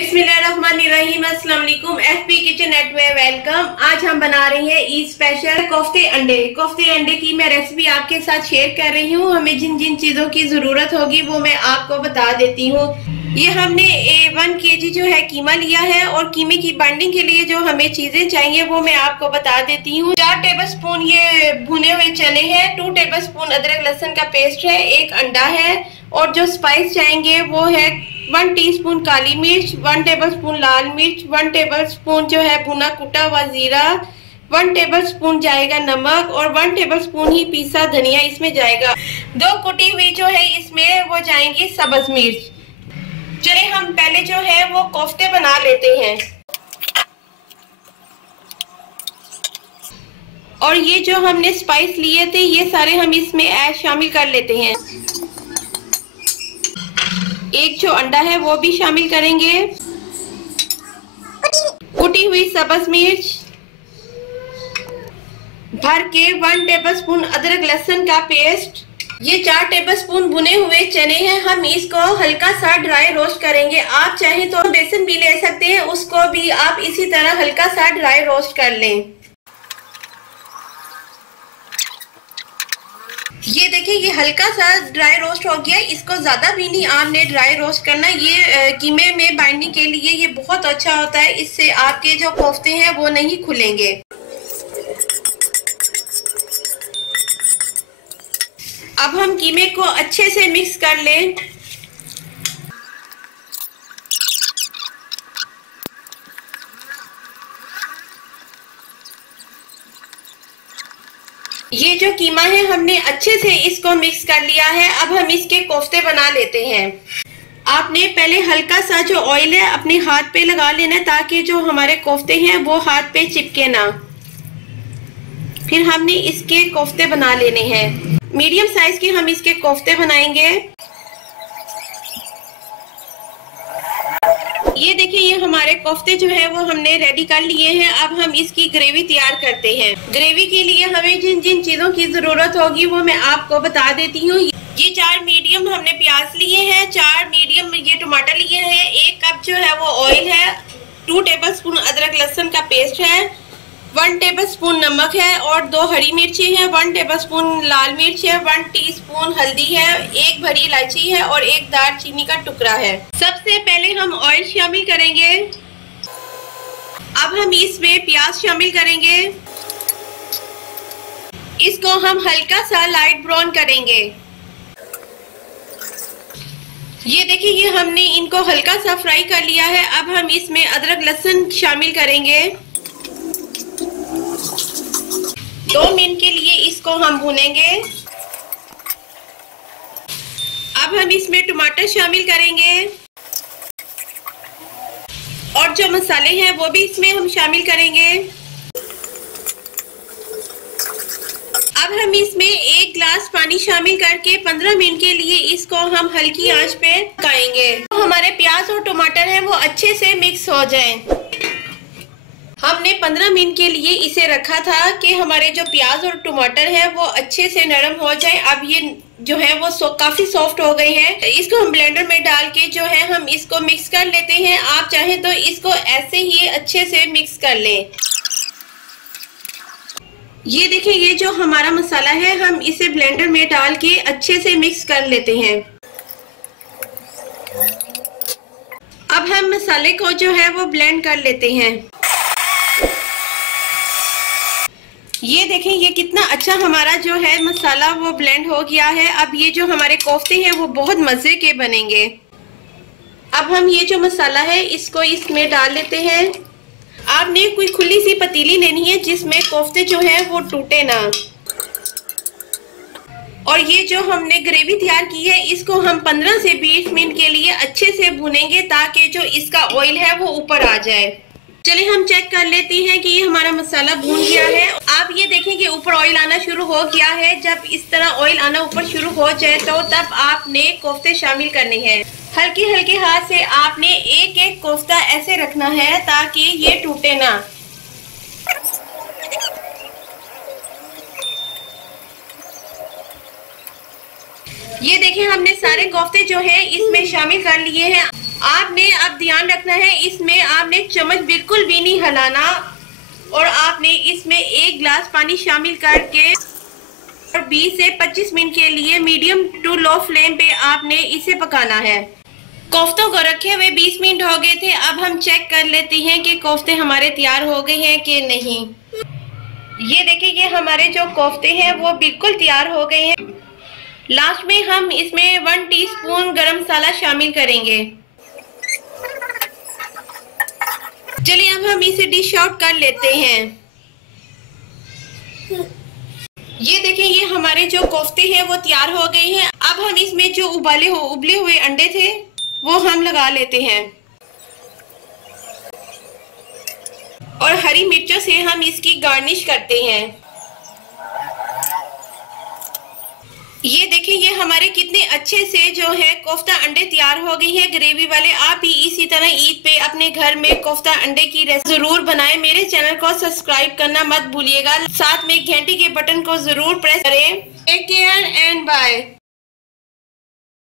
बिस्मिल्लाहिर्रहमानिर्रहीम। अस्सलाम वालेकुम। एफपी किचन नेट में वेलकम। आज हम बना रहे हैं ईद स्पेशल कोफ्ते अंडे की मैं रेसिपी आपके साथ शेयर कर रही हूँ। हमें जिन जिन चीजों की जरूरत होगी वो मैं आपको बता देती हूँ। ये हमने 1 kg जो है कीमा लिया है और कीमे की बाइंडिंग के लिए जो हमें चीजें चाहिए वो मैं आपको बता देती हूँ। 4 टेबलस्पून ये भुने हुए चने हैं, 2 टेबलस्पून अदरक लहसुन का पेस्ट है, 1 अंडा है और जो स्पाइस चाहेंगे वो है 1 टीस्पून काली मिर्च, 1 टेबलस्पून लाल मिर्च, 1 टेबलस्पून जो है भुना कुटा हुआ जीरा, 1 टेबलस्पून जाएगा नमक और 1 टेबलस्पून ही पीसा धनिया इसमें जाएगा। 2 कुटी हुई जो है इसमें वो जाएंगी सब्ज मिर्च। चले हम पहले जो है वो कोफ्ते बना लेते हैं। और ये जो हमने स्पाइस लिए थे ये सारे हम इसमें शामिल कर लेते हैं। एक जो अंडा है वो भी शामिल करेंगे, कुटी हुई सब्ज मिर्च, भर के 1 टेबलस्पून अदरक लहसुन का पेस्ट, ये 4 टेबलस्पून भुने हुए चने हैं। हम इसको हल्का सा ड्राई रोस्ट करेंगे। आप चाहें तो बेसन भी ले सकते हैं, उसको भी आप इसी तरह हल्का सा ड्राई रोस्ट कर लें। ये देखिए ये हल्का सा ड्राई रोस्ट हो गया। इसको ज्यादा भी नहीं आपने ड्राई रोस्ट करना। ये कीमे में बाइंडिंग के लिए ये बहुत अच्छा होता है, इससे आपके जो कोफ्ते हैं वो नहीं खुलेंगे। अब हम कीमे को अच्छे से मिक्स कर लें। ये जो कीमा है हमने अच्छे से इसको मिक्स कर लिया है। अब हम इसके कोफ्ते बना लेते हैं। आपने पहले हल्का सा जो ऑयल है अपने हाथ पे लगा लेना है ताकि जो हमारे कोफ्ते हैं वो हाथ पे चिपके ना। फिर हमने इसके कोफ्ते बना लेने हैं। मीडियम साइज के हम इसके कोफ्ते बनाएंगे। ये देखिए ये हमारे कोफ्ते जो है वो हमने रेडी कर लिए हैं। अब हम इसकी ग्रेवी तैयार करते हैं। ग्रेवी के लिए हमें जिन जिन चीजों की जरूरत होगी वो मैं आपको बता देती हूँ। ये 4 मीडियम हमने प्याज लिए हैं, 4 मीडियम ये टमाटर लिए हैं, 1 कप जो है वो ऑयल है, 2 टेबलस्पून अदरक लहसुन का पेस्ट है, 1 टेबलस्पून नमक है और 2 हरी मिर्ची है, 1 टेबलस्पून लाल मिर्च है, 1 टीस्पून हल्दी है, 1 भरी इलायची है और 1 दालचीनी का टुकड़ा है। सबसे पहले हम ऑयल शामिल करेंगे। अब हम इसमें प्याज शामिल करेंगे। इसको हम हल्का सा लाइट ब्राउन करेंगे। ये देखिए ये हमने इनको हल्का सा फ्राई कर लिया है। अब हम इसमें अदरक लहसुन शामिल करेंगे। 2 मिनट के लिए इसको हम भूनेंगे। अब हम इसमें टमाटर शामिल करेंगे और जो मसाले हैं वो भी इसमें हम शामिल करेंगे। अब हम इसमें 1 गिलास पानी शामिल करके 15 मिनट के लिए इसको हम हल्की आंच पे पकाएंगे। हमारे प्याज और टमाटर हैं वो अच्छे से मिक्स हो जाएं। हमने 15 मिनट के लिए इसे रखा था कि हमारे जो प्याज और टमाटर है वो अच्छे से नरम हो जाए। अब ये जो है वो काफी सॉफ्ट हो गए हैं। इसको हम ब्लेंडर में डाल के जो है हम इसको मिक्स कर लेते हैं। आप चाहें तो इसको ऐसे ही अच्छे से मिक्स कर लें। ये देखिए ये जो हमारा मसाला है हम इसे ब्लेंडर में डाल के अच्छे से मिक्स कर लेते हैं। अब हम मसाले को जो है वो ब्लेंड कर लेते हैं। ये देखें ये कितना अच्छा हमारा जो है मसाला वो ब्लेंड हो गया है। अब ये जो हमारे कोफ्ते हैं वो बहुत मजे के बनेंगे। अब हम ये जो मसाला है इसको इसमें डाल लेते हैं। आपने कोई खुली सी पतीली लेनी है जिसमें कोफ्ते जो है वो टूटे ना। और ये जो हमने ग्रेवी तैयार की है इसको हम 15 से 20 मिनट के लिए अच्छे से भुनेंगे ताकि जो इसका ऑयल है वो ऊपर आ जाए। चलिए हम चेक कर लेते हैं कि ये हमारा मसाला भून गया है। आप ये देखें कि ऊपर ऑयल आना शुरू हो गया है। जब इस तरह ऑयल आना ऊपर शुरू हो जाए तो तब आपने कोफ्ते शामिल करने हैं। हल्के हल्के हाथ से आपने एक एक कोफ्ता ऐसे रखना है ताकि ये टूटे ना। ये देखिए हमने सारे कोफ्ते जो है इसमें शामिल कर लिए हैं। आपने अब ध्यान रखना है, इसमें आपने चम्मच बिल्कुल भी नहीं हिलाना और आपने इसमें 1 गिलास पानी शामिल करके और 20 से 25 मिनट के लिए मीडियम टू लो फ्लेम पे आपने इसे पकाना है। कोफ्तों को रखे हुए 20 मिनट हो गए थे। अब हम चेक कर लेते हैं कि कोफ्ते हमारे तैयार हो गए हैं कि नहीं। ये देखिए, ये हमारे जो कोफ्ते हैं वो बिल्कुल तैयार हो गए हैं। लास्ट में हम इसमें 1 टीस्पून गरम मसाला शामिल करेंगे। चलिए अब हम इसे डिश आउट कर लेते हैं। ये देखें, ये हमारे जो कोफ्ते हैं वो तैयार हो गए हैं। अब हम इसमें जो उबले हुए अंडे थे वो हम लगा लेते हैं और हरी मिर्चों से हम इसकी गार्निश करते हैं। ये देखिए, ये हमारे कितने अच्छे से जो है कोफ्ता अंडे तैयार हो गई है ग्रेवी वाले। आप भी इसी तरह ईद पे अपने घर में कोफ्ता अंडे की रेसिपी जरूर बनाएं। मेरे चैनल को सब्सक्राइब करना मत भूलिएगा, साथ में घंटी के बटन को जरूर प्रेस करें।